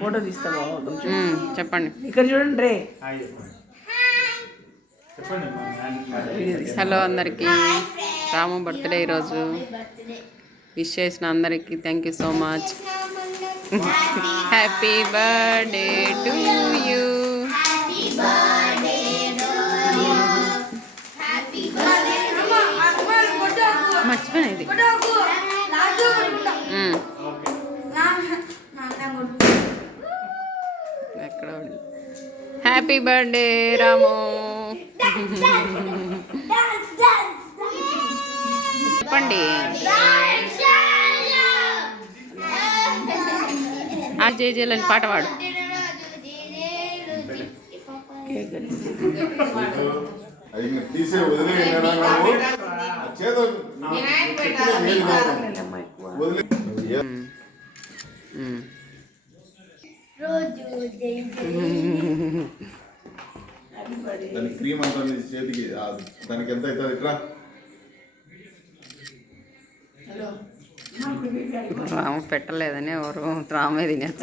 Photo తీస్తావా? చెప్పండి. ఇక్కడ చూడండి రే. హలో అందరికీ, రాము బర్త్డే ఈరోజు. విష్ చేసిన అందరికీ thank you so much. Happy birthday to you. మర్చిపోయినా ఇది. ఎక్కడ హ్యాపీ బర్త్డే రాము. చెప్పండి. ఆ జేజేలని పాట పాడు. దానికి క్రీమ్ అంతా చేతికి, దానికి ఎంత అవుతుంది ఇట్లా? రాము పెట్టలేదని ఎవరు రామే తినేస్తారు.